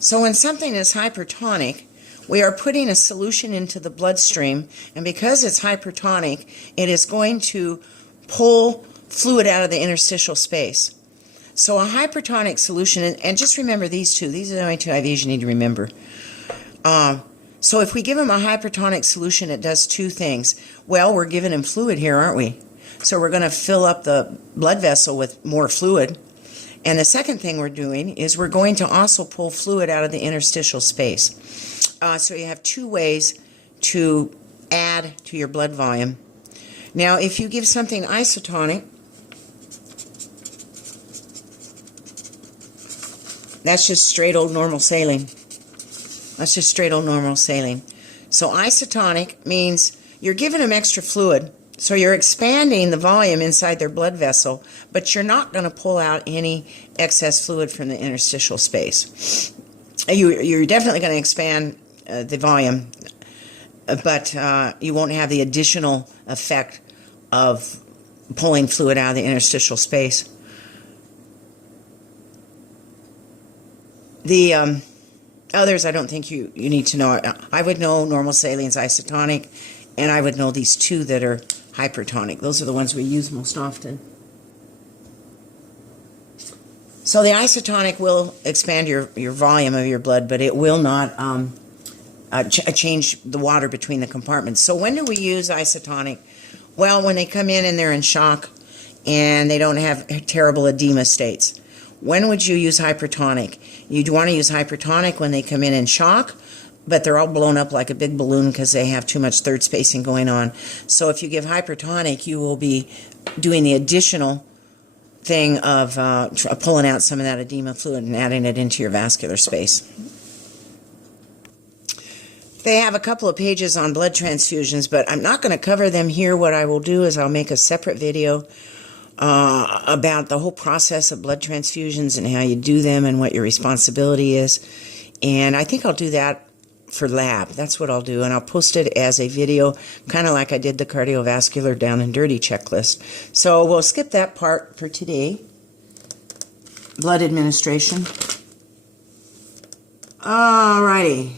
So when something is hypertonic, we are putting a solution into the bloodstream, and because it's hypertonic, it is going to pull fluid out of the interstitial space. So a hypertonic solution, and just remember these two. These are the only two IVs you need to remember. So if we give him a hypertonic solution, it does two things. Well, we're giving him fluid here, aren't we? So we're going to fill up the blood vessel with more fluid. And the second thing we're doing is we're going to also pull fluid out of the interstitial space. So you have two ways to add to your blood volume. Now, if you give something isotonic, that's just straight old normal saline. That's just straight old normal saline. So isotonic means you're giving them extra fluid, so you're expanding the volume inside their blood vessel, but you're not going to pull out any excess fluid from the interstitial space. You're definitely going to expand the volume, but you won't have the additional effect of pulling fluid out of the interstitial space. The others, I don't think you need to know. I would know normal saline's isotonic, and I would know these two that are hypertonic. Those are the ones we use most often. So the isotonic will expand your volume of your blood, but it will not change the water between the compartments. So when do we use isotonic? Well, when they come in and they're in shock and they don't have terrible edema states. When would you use hypertonic? You'd want to use hypertonic when they come in shock, but they're all blown up like a big balloon because they have too much third spacing going on. So if you give hypertonic, you will be doing the additional thing of pulling out some of that edema fluid and adding it into your vascular space. They have a couple of pages on blood transfusions, but I'm not going to cover them here. What I will do is I'll make a separate video about the whole process of blood transfusions and how you do them and what your responsibility is. And I think I'll do that for lab. That's what I'll do. And I'll post it as a video, kind of like I did the cardiovascular down and dirty checklist. So we'll skip that part for today. Blood administration. Alrighty.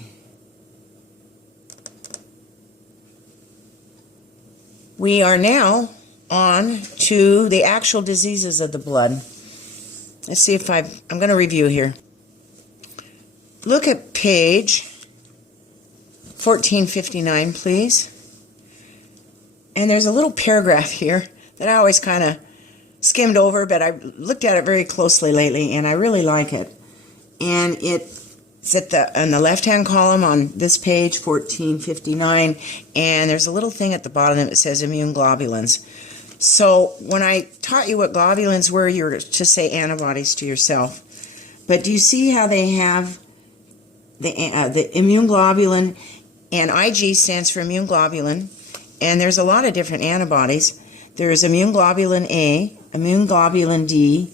We are now on to the actual diseases of the blood. Let's see if I'm going to review here. Look at page 1459, please. And there's a little paragraph here that I always kind of skimmed over, but I looked at it very closely lately, and I really like it. And it's on the left-hand column on this page, 1459, and there's a little thing at the bottom that says immune globulins. So when I taught you what globulins were, you were to say antibodies to yourself. But do you see how they have the immune globulin, and IG stands for immune globulin, and there's a lot of different antibodies. There's immune globulin A, immune globulin D.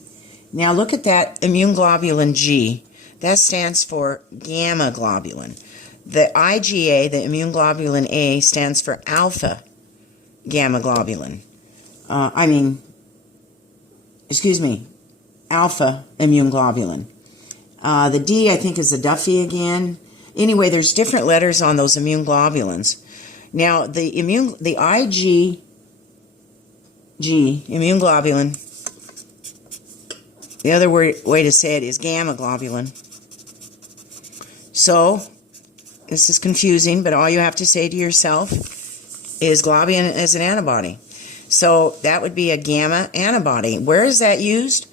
Now look at that immune globulin G. That stands for gamma globulin. The IgA, the immune globulin A, stands for alpha gamma globulin. Alpha immune globulin. The D, I think, is the Duffy again. Anyway, there's different letters on those immune globulins. Now, the IgG, immune globulin, the other way to say it is gamma globulin. So, this is confusing, but all you have to say to yourself is globulin is an antibody. So that would be a gamma antibody. Where is that used?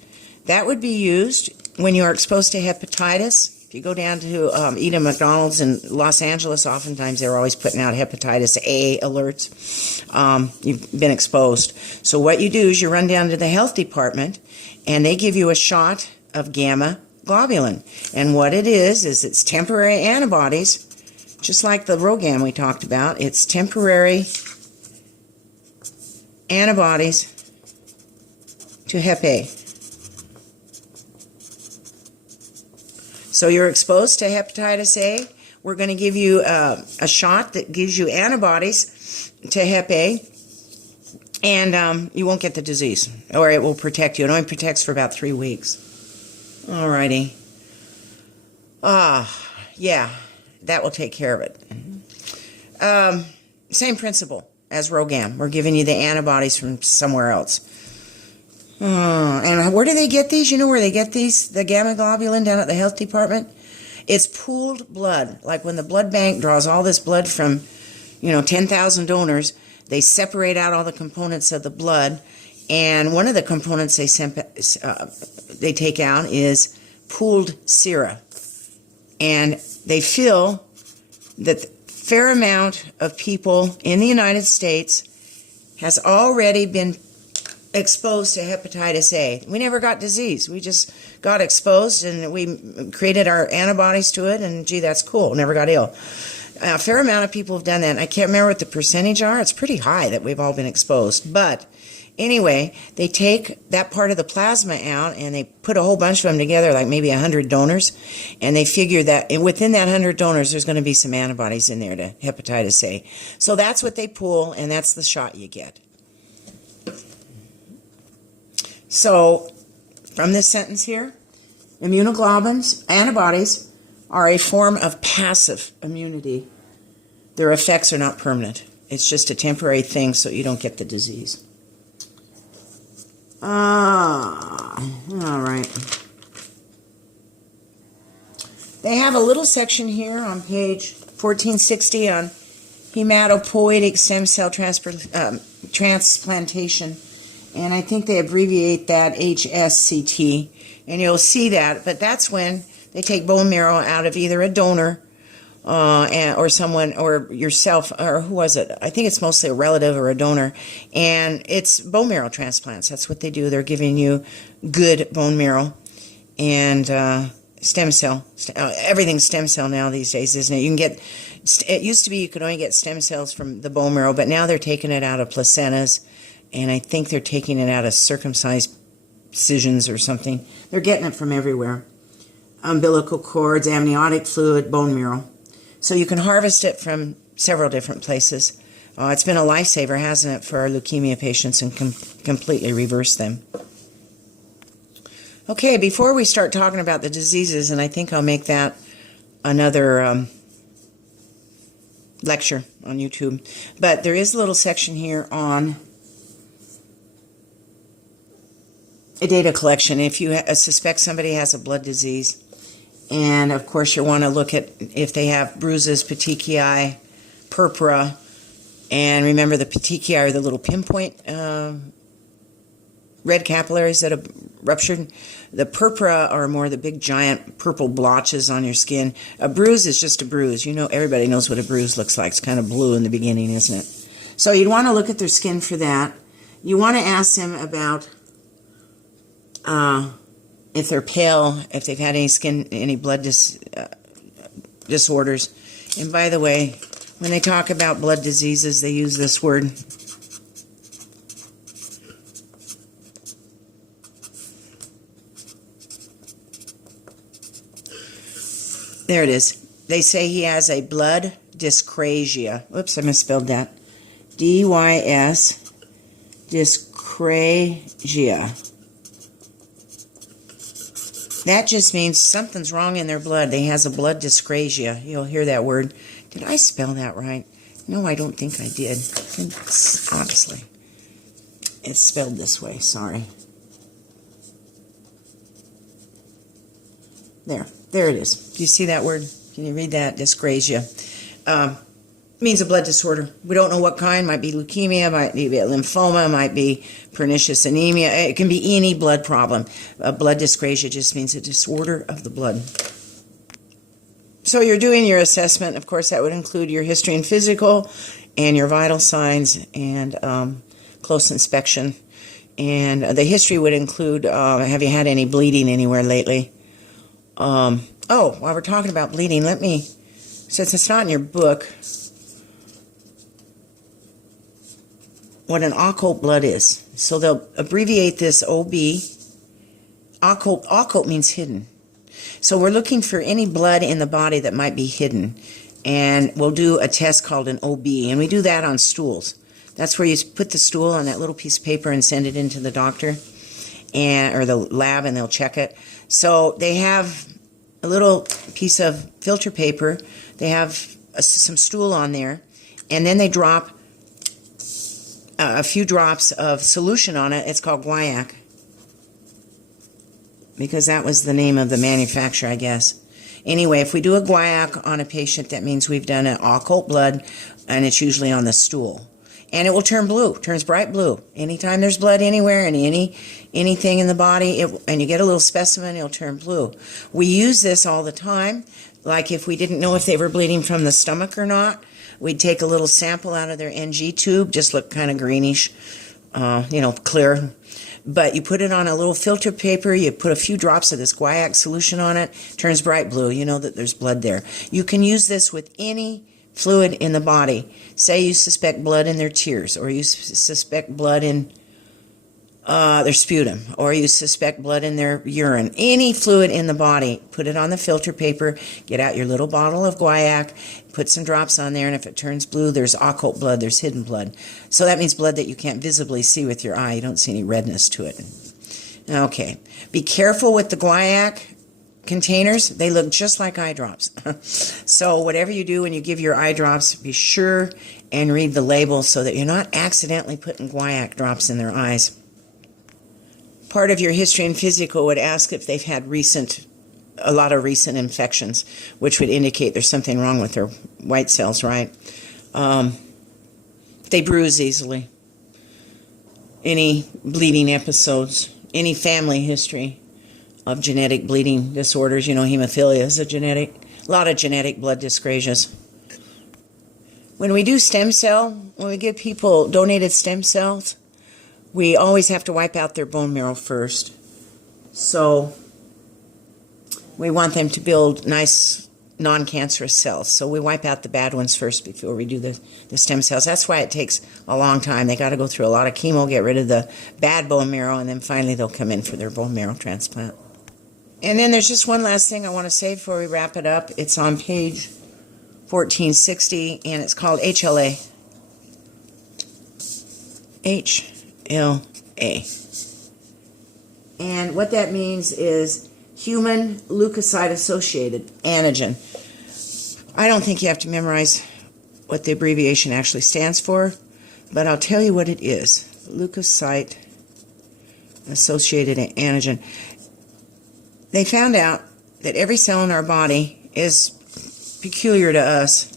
That would be used when you are exposed to hepatitis. If you go down to eat at McDonald's in Los Angeles, oftentimes they're always putting out hepatitis A alerts. You've been exposed. So what you do is you run down to the health department, and they give you a shot of gamma globulin. And what it is it's temporary antibodies, just like the Rogam we talked about. It's temporary antibodies to Hep A. So you're exposed to hepatitis A. We're going to give you a shot that gives you antibodies to Hep A, and you won't get the disease, or it will protect you. It only protects for about 3 weeks. Alrighty. Yeah, that will take care of it. Same principle as Rogam. We're giving you the antibodies from somewhere else. And where do they get these? You know where they get these? The gamma globulin down at the health department? It's pooled blood. Like when the blood bank draws all this blood from, 10,000 donors, they separate out all the components of the blood. And one of the components they take out is pooled sera. And they feel that a fair amount of people in the United States has already been exposed to hepatitis A. We never got disease. We just got exposed and we created our antibodies to it, and gee, that's cool. Never got ill. A fair amount of people have done that, and I can't remember what the percentage are. It's pretty high that we've all been exposed. But anyway, they take that part of the plasma out and they put a whole bunch of them together, like maybe 100 donors, and they figure that within that 100 donors there's going to be some antibodies in there to hepatitis A. So that's what they pool, and that's the shot you get. So from this sentence here, immunoglobulins, antibodies, are a form of passive immunity. Their effects are not permanent. It's just a temporary thing so you don't get the disease. All right. They have a little section here on page 1460 on hematopoietic stem cell transplantation. And I think they abbreviate that HSCT. And you'll see that. But that's when they take bone marrow out of either a donor or someone, or yourself, or who was it? I think it's mostly a relative or a donor. And it's bone marrow transplants. That's what they do. They're giving you good bone marrow and stem cell. Everything's stem cell now these days, isn't it? You can get, it used to be you could only get stem cells from the bone marrow, but now they're taking it out of placentas, and I think they're taking it out of circumcised incisions or something. They're getting it from everywhere. Umbilical cords, amniotic fluid, bone marrow. So you can harvest it from several different places. It's been a lifesaver, hasn't it, for our leukemia patients, and completely reversed them. Okay, before we start talking about the diseases, and I think I'll make that another lecture on YouTube, but there is a little section here on a data collection. If you suspect somebody has a blood disease, and of course you want to look at if they have bruises, petechiae, purpura, and remember the petechiae are the little pinpoint red capillaries that have ruptured. The purpura are more the big giant purple blotches on your skin. A bruise is just a bruise. You know, everybody knows what a bruise looks like. It's kind of blue in the beginning, isn't it? So you'd want to look at their skin for that. You want to ask them about if they're pale, if they've had any blood disorders. And by the way, when they talk about blood diseases, they use this word. There it is. They say he has a blood dyscrasia. Oops, I misspelled that. D-Y-S, dyscrasia. That just means something's wrong in their blood. They has a blood dyscrasia. You'll hear that word. Did I spell that right? No, I don't think I did. Honestly. It's spelled this way. Sorry. There it is. Do you see that word? Can you read that? Dyscrasia. Means a blood disorder. We don't know what kind. Might be leukemia, might be a lymphoma, might be pernicious anemia. It can be any blood problem. A blood dyscrasia just means a disorder of the blood. So you're doing your assessment. Of course, that would include your history and physical and your vital signs and close inspection. And the history would include, have you had any bleeding anywhere lately? While we're talking about bleeding, let me, since it's not in your book, what an occult blood is. So they'll abbreviate this OB. Occult means hidden. So we're looking for any blood in the body that might be hidden. And we'll do a test called an OB. And we do that on stools. That's where you put the stool on that little piece of paper and send it into the doctor or the lab, and they'll check it. So they have a little piece of filter paper. They have some stool on there, and then they drop a few drops of solution on it. It's called guaiac, because that was the name of the manufacturer, I guess. Anyway, if we do a guaiac on a patient, that means we've done an occult blood, and it's usually on the stool. And it will turn blue, turns bright blue. Anytime there's blood anywhere, anything in the body, and you get a little specimen, it'll turn blue. We use this all the time. Like if we didn't know if they were bleeding from the stomach or not, we'd take a little sample out of their NG tube, just look kind of greenish, clear. But you put it on a little filter paper, you put a few drops of this guaiac solution on it, turns bright blue, you know that there's blood there. You can use this with any fluid in the body. Say you suspect blood in their tears, or you suspect blood in their sputum, or you suspect blood in their urine. Any fluid in the body, put it on the filter paper, get out your little bottle of guaiac, put some drops on there, and if it turns blue, there's occult blood, there's hidden blood. So that means blood that you can't visibly see with your eye. You don't see any redness to it. Okay. Be careful with the guaiac containers. They look just like eye drops. So whatever you do when you give your eye drops, be sure and read the label so that you're not accidentally putting guaiac drops in their eyes. Part of your history and physical would ask if they've had a lot of recent infections, which would indicate there's something wrong with their white cells, right? They bruise easily. Any bleeding episodes, any family history of genetic bleeding disorders. Hemophilia is a lot of genetic blood dyscrasias. When we do when we give people donated stem cells, we always have to wipe out their bone marrow first. So we want them to build nice non-cancerous cells. So we wipe out the bad ones first before we do the stem cells. That's why it takes a long time. They got to go through a lot of chemo, get rid of the bad bone marrow, and then finally they'll come in for their bone marrow transplant. And then there's just one last thing I want to say before we wrap it up. It's on page 1460, and it's called HLA. HLA. And what that means is human leukocyte-associated antigen. I don't think you have to memorize what the abbreviation actually stands for, but I'll tell you what it is. Leukocyte-associated antigen. They found out that every cell in our body is peculiar to us.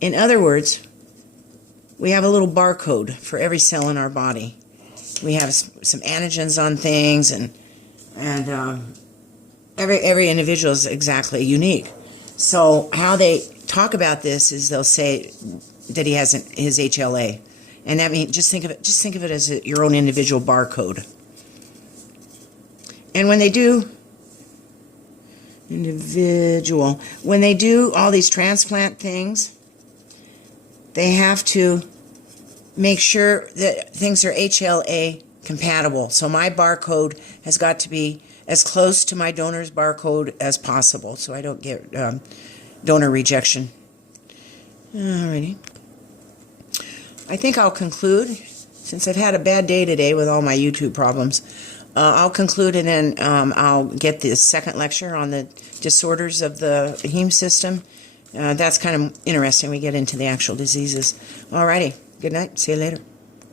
In other words, we have a little barcode for every cell in our body. We have some antigens on things, and every individual is exactly unique. So how they talk about this is they'll say that he has his HLA, and that means just think of it as your own individual barcode. And when they do all these transplant things, they have to make sure that things are HLA compatible. So my barcode has got to be as close to my donor's barcode as possible, so I don't get donor rejection. Alrighty. I think I'll conclude, since I've had a bad day today with all my YouTube problems. I'll conclude, and then I'll get the second lecture on the disorders of the heme system. That's kind of interesting. We get into the actual diseases. Alrighty. Good night. See you later.